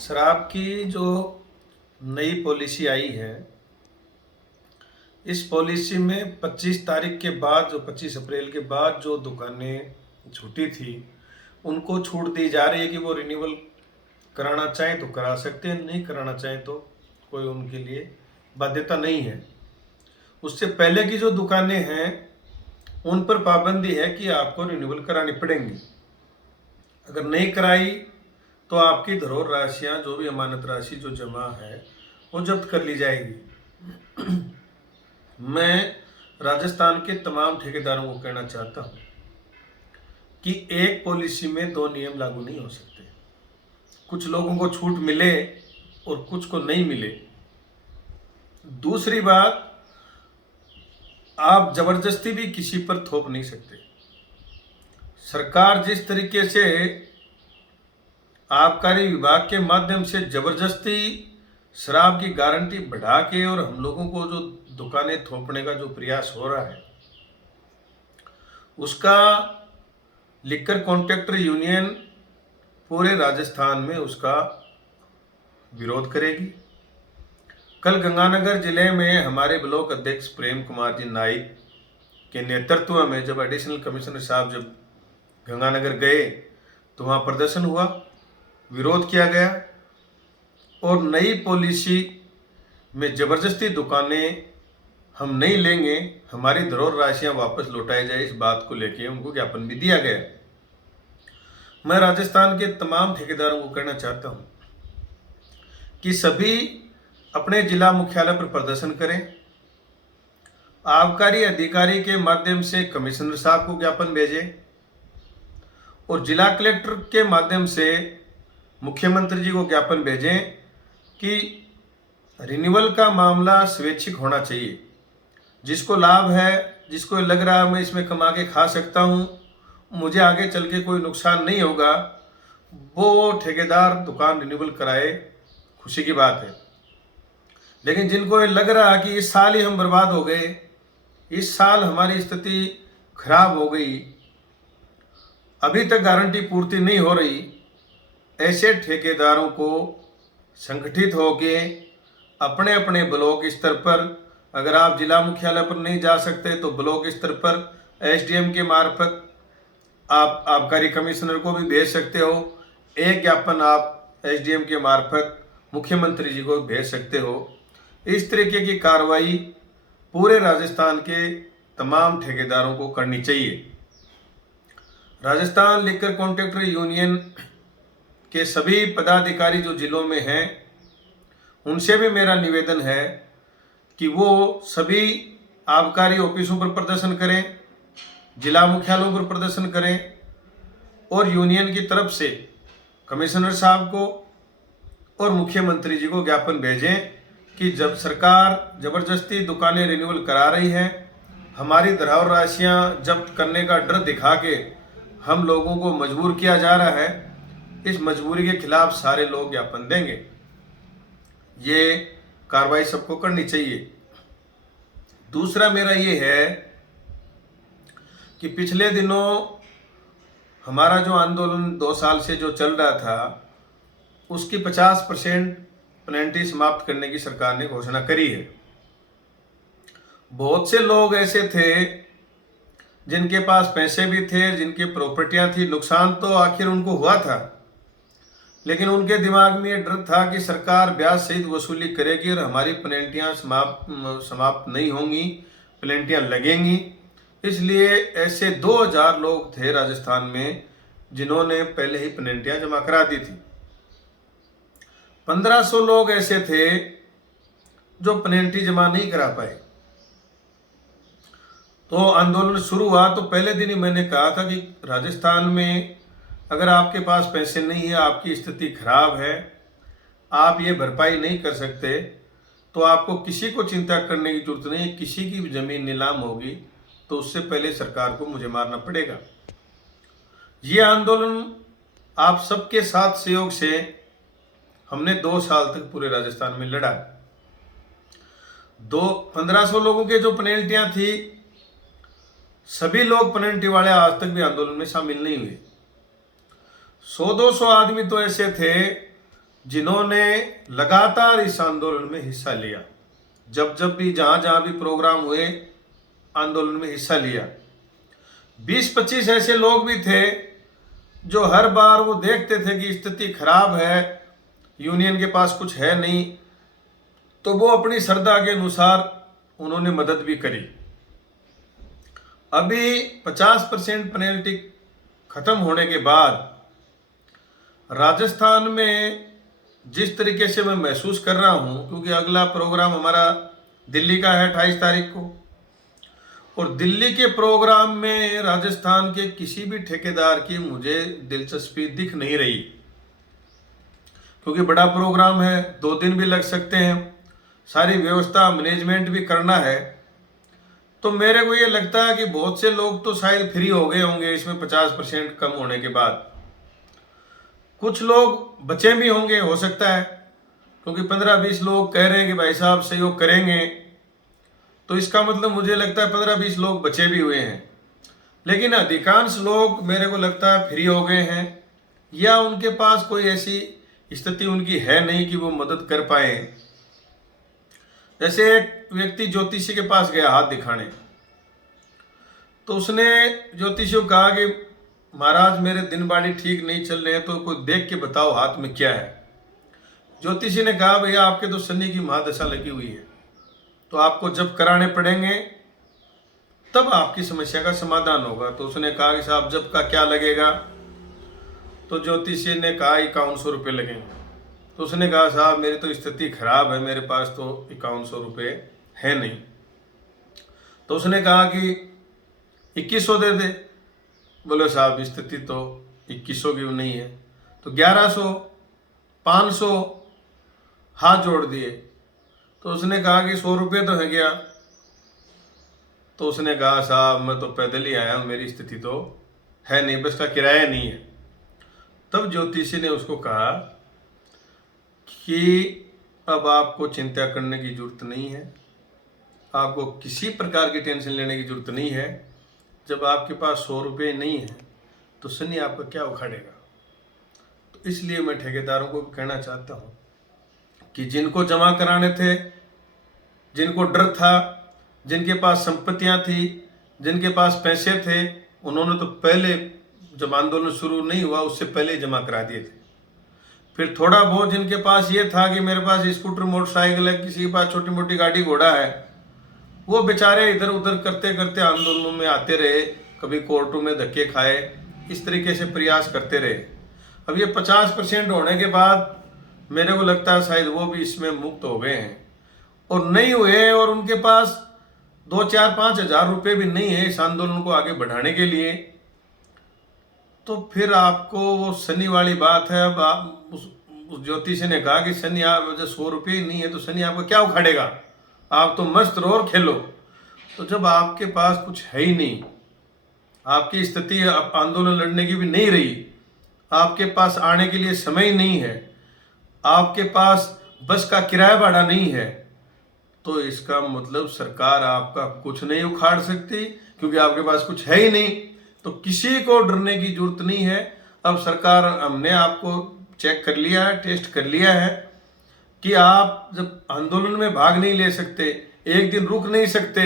शराब की जो नई पॉलिसी आई है, इस पॉलिसी में 25 तारीख के बाद, जो 25 अप्रैल के बाद जो दुकानें छूटी थी, उनको छूट दी जा रही है कि वो रिन्यूअल कराना चाहें तो करा सकते हैं, नहीं कराना चाहें तो कोई उनके लिए बाध्यता नहीं है। उससे पहले की जो दुकानें हैं, उन पर पाबंदी है कि आपको रिन्यूअल करानी पड़ेंगी। अगर नहीं कराई तो आपकी धरोहर राशियां, जो भी अमानत राशि जो जमा है, वो जब्त कर ली जाएगी। मैं राजस्थान के तमाम ठेकेदारों को कहना चाहता हूं कि एक पॉलिसी में दो नियम लागू नहीं हो सकते। कुछ लोगों को छूट मिले और कुछ को नहीं मिले। दूसरी बात, आप जबरदस्ती भी किसी पर थोप नहीं सकते। सरकार जिस तरीके से आबकारी विभाग के माध्यम से जबरदस्ती शराब की गारंटी बढ़ा के और हम लोगों को जो दुकानें थोपने का जो प्रयास हो रहा है, उसका लिकर कॉन्ट्रैक्टर यूनियन पूरे राजस्थान में उसका विरोध करेगी। कल गंगानगर जिले में हमारे ब्लॉक अध्यक्ष प्रेम कुमार जी नाइक के नेतृत्व में जब एडिशनल कमिश्नर साहब जब गंगानगर गए तो वहाँ प्रदर्शन हुआ, विरोध किया गया और नई पॉलिसी में जबरदस्ती दुकानें हम नहीं लेंगे, हमारी धरोहर राशियां वापस लौटाई जाए, इस बात को लेके उनको ज्ञापन भी दिया गया। मैं राजस्थान के तमाम ठेकेदारों को कहना चाहता हूं कि सभी अपने जिला मुख्यालय पर प्रदर्शन करें, आबकारी अधिकारी के माध्यम से कमिश्नर साहब को ज्ञापन भेजें और जिला कलेक्टर के माध्यम से मुख्यमंत्री जी को ज्ञापन भेजें कि रिन्यूअल का मामला स्वैच्छिक होना चाहिए। जिसको लाभ है, जिसको लग रहा है मैं इसमें कमा के खा सकता हूँ, मुझे आगे चल के कोई नुकसान नहीं होगा, वो ठेकेदार दुकान रिन्यूअल कराए, खुशी की बात है। लेकिन जिनको लग रहा है कि इस साल ही हम बर्बाद हो गए, इस साल हमारी स्थिति खराब हो गई, अभी तक गारंटी पूर्ति नहीं हो रही, ऐसे ठेकेदारों को संगठित होके अपने अपने ब्लॉक स्तर पर, अगर आप जिला मुख्यालय पर नहीं जा सकते तो ब्लॉक स्तर पर एसडीएम के मार्फत आप आबकारी कमिश्नर को भी भेज सकते हो। एक ज्ञापन आप एसडीएम के मार्फत मुख्यमंत्री जी को भेज सकते हो। इस तरीके की कार्रवाई पूरे राजस्थान के तमाम ठेकेदारों को करनी चाहिए। राजस्थान लिकर कॉन्ट्रैक्टर यूनियन के सभी पदाधिकारी जो जिलों में हैं, उनसे भी मेरा निवेदन है कि वो सभी आबकारी ऑफिसों पर प्रदर्शन करें, जिला मुख्यालयों पर प्रदर्शन करें और यूनियन की तरफ से कमिश्नर साहब को और मुख्यमंत्री जी को ज्ञापन भेजें कि जब सरकार जबरदस्ती दुकानें रिन्यूअल करा रही है, हमारी धरोहर राशियां जब्त करने का डर दिखा के हम लोगों को मजबूर किया जा रहा है, इस मजबूरी के खिलाफ सारे लोग ज्ञापन देंगे। ये कार्रवाई सबको करनी चाहिए। दूसरा मेरा ये है कि पिछले दिनों हमारा जो आंदोलन 2 साल से जो चल रहा था, उसकी 50% पेनल्टी समाप्त करने की सरकार ने घोषणा करी है। बहुत से लोग ऐसे थे जिनके पास पैसे भी थे, जिनकी प्रॉपर्टियां थी, नुकसान तो आखिर उनको हुआ था, लेकिन उनके दिमाग में ये डर था कि सरकार ब्याज सहित वसूली करेगी और हमारी पेनल्टियां समाप्त नहीं होंगी, पेनल्टियां लगेंगी। इसलिए ऐसे 2000 लोग थे राजस्थान में जिन्होंने पहले ही पेनल्टियां जमा करा दी थी। 1500 लोग ऐसे थे जो पेनल्टी जमा नहीं करा पाए। तो आंदोलन शुरू हुआ तो पहले दिन ही मैंने कहा था कि राजस्थान में अगर आपके पास पैसे नहीं है, आपकी स्थिति खराब है, आप ये भरपाई नहीं कर सकते, तो आपको किसी को चिंता करने की जरूरत नहीं है। किसी की भी जमीन नीलाम होगी तो उससे पहले सरकार को मुझे मारना पड़ेगा। ये आंदोलन आप सबके साथ सहयोग से हमने 2 साल तक पूरे राजस्थान में लड़ा। 1500 लोगों के जो पेनल्टियां थी, सभी लोग पेनल्टी वाले आज तक भी आंदोलन में शामिल नहीं हुए। 100-200 आदमी तो ऐसे थे जिन्होंने लगातार इस आंदोलन में हिस्सा लिया, जब जब भी जहाँ जहाँ भी प्रोग्राम हुए आंदोलन में हिस्सा लिया। 20-25 ऐसे लोग भी थे जो हर बार वो देखते थे कि स्थिति खराब है, यूनियन के पास कुछ है नहीं, तो वो अपनी श्रद्धा के अनुसार उन्होंने मदद भी करी। अभी 50% पेनल्टी खत्म होने के बाद राजस्थान में जिस तरीके से मैं महसूस कर रहा हूँ, क्योंकि अगला प्रोग्राम हमारा दिल्ली का है 28 तारीख को, और दिल्ली के प्रोग्राम में राजस्थान के किसी भी ठेकेदार की मुझे दिलचस्पी दिख नहीं रही, क्योंकि बड़ा प्रोग्राम है, 2 दिन भी लग सकते हैं, सारी व्यवस्था मैनेजमेंट भी करना है। तो मेरे को ये लगता है कि बहुत से लोग तो शायद फ्री हो गए होंगे इसमें 50% कम होने के बाद। कुछ लोग बचे भी होंगे, हो सकता है, क्योंकि 15-20 लोग कह रहे हैं कि भाई साहब सहयोग करेंगे, तो इसका मतलब मुझे लगता है 15-20 लोग बचे भी हुए हैं। लेकिन अधिकांश लोग मेरे को लगता है फ्री हो गए हैं, या उनके पास कोई ऐसी स्थिति उनकी है नहीं कि वो मदद कर पाए। जैसे एक व्यक्ति ज्योतिषी के पास गया हाथ दिखाने, तो उसने ज्योतिषी को कहा कि महाराज मेरे दिन बाड़ी ठीक नहीं चल रहे हैं, तो कोई देख के बताओ हाथ में क्या है। ज्योतिषी ने कहा भैया आपके तो शनि की महादशा लगी हुई है, तो आपको जब कराने पड़ेंगे तब आपकी समस्या का समाधान होगा। तो उसने कहा कि साहब जब का क्या लगेगा? तो ज्योतिषी ने कहा 5100 रुपये लगेंगे। तो उसने कहा साहब मेरी तो स्थिति खराब है, मेरे पास तो 5100 रुपये है नहीं। तो उसने कहा कि 2100 दे दे। बोले साहब स्थिति तो 2100 की नहीं है। तो 1100, 500 हाथ जोड़ दिए। तो उसने कहा कि 100 रुपये तो है गया। तो उसने कहा साहब मैं तो पैदल ही आया हूँ, मेरी स्थिति तो है नहीं, बस का किराया नहीं है। तब ज्योतिषी ने उसको कहा कि अब आपको चिंता करने की जरूरत नहीं है, आपको किसी प्रकार की टेंशन लेने की जरूरत नहीं है। जब आपके पास 100 रुपये नहीं है तो शनि आपका क्या उखाड़ेगा। तो इसलिए मैं ठेकेदारों को कहना चाहता हूँ कि जिनको जमा कराने थे, जिनको डर था, जिनके पास संपत्तियाँ थी, जिनके पास पैसे थे, उन्होंने तो पहले जब आंदोलन शुरू नहीं हुआ उससे पहले जमा करा दिए थे। फिर थोड़ा बहुत जिनके पास ये था कि मेरे पास स्कूटर मोटरसाइकिल है, किसी के पास छोटी मोटी गाड़ी घोड़ा है, वो बेचारे इधर उधर करते करते आंदोलनों में आते रहे, कभी कोर्टों में धक्के खाए, इस तरीके से प्रयास करते रहे। अब ये 50% होने के बाद मेरे को लगता है शायद वो भी इसमें मुक्त हो गए हैं, और नहीं हुए और उनके पास 2-4-5 हज़ार रुपये भी नहीं है इस आंदोलन को आगे बढ़ाने के लिए, तो फिर आपको वो शनि वाली बात है। अब आप उस ज्योतिषी ने कहा कि शनि आप जब 100 रुपये नहीं है तो शनि आपको क्या उखाड़ेगा, आप तो मस्त रहो और खेलो। तो जब आपके पास कुछ है ही नहीं, आपकी स्थिति आंदोलन लड़ने की भी नहीं रही, आपके पास आने के लिए समय ही नहीं है, आपके पास बस का किराया भाड़ा नहीं है, तो इसका मतलब सरकार आपका कुछ नहीं उखाड़ सकती, क्योंकि आपके पास कुछ है ही नहीं। तो किसी को डरने की जरूरत नहीं है। अब सरकार, हमने आपको चेक कर लिया है, टेस्ट कर लिया है कि आप जब आंदोलन में भाग नहीं ले सकते, एक दिन रुक नहीं सकते,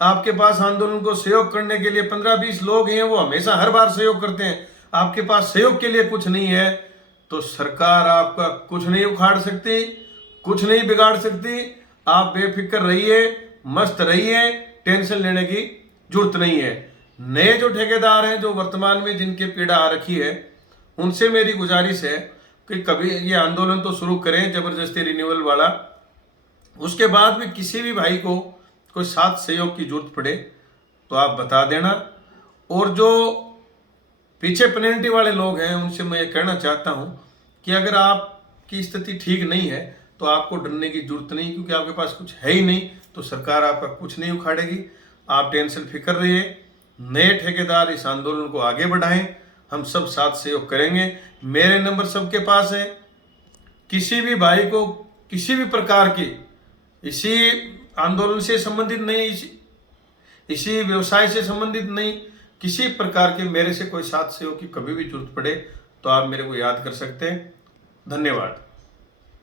आपके पास आंदोलन को सहयोग करने के लिए 15-20 लोग हैं, वो हमेशा हर बार सहयोग करते हैं, आपके पास सहयोग के लिए कुछ नहीं है, तो सरकार आपका कुछ नहीं उखाड़ सकती, कुछ नहीं बिगाड़ सकती। आप बेफिक्र रहिए, मस्त रहिए, टेंशन लेने की जरूरत नहीं है। नए जो ठेकेदार हैं, जो वर्तमान में जिनके पीड़ा आ रखी है, उनसे मेरी गुजारिश है कि कभी ये आंदोलन तो शुरू करें जबरदस्ती रिन्यूअल वाला, उसके बाद भी किसी भी भाई को कोई साथ सहयोग की जरूरत पड़े तो आप बता देना। और जो पीछे पेनल्टी वाले लोग हैं उनसे मैं ये कहना चाहता हूँ कि अगर आपकी स्थिति ठीक नहीं है तो आपको डरने की जरूरत नहीं, क्योंकि आपके पास कुछ है ही नहीं, तो सरकार आपका कुछ नहीं उखाड़ेगी। आप टेंशन फिक्र रहिए, नए ठेकेदार इस आंदोलन को आगे बढ़ाएं, हम सब साथ सहयोग करेंगे। मेरे नंबर सबके पास है, किसी भी भाई को किसी भी प्रकार की इसी आंदोलन से संबंधित नहीं, इसी व्यवसाय से संबंधित नहीं, किसी प्रकार के मेरे से कोई साथ सहयोग की कभी भी जरूरत पड़े तो आप मेरे को याद कर सकते हैं। धन्यवाद।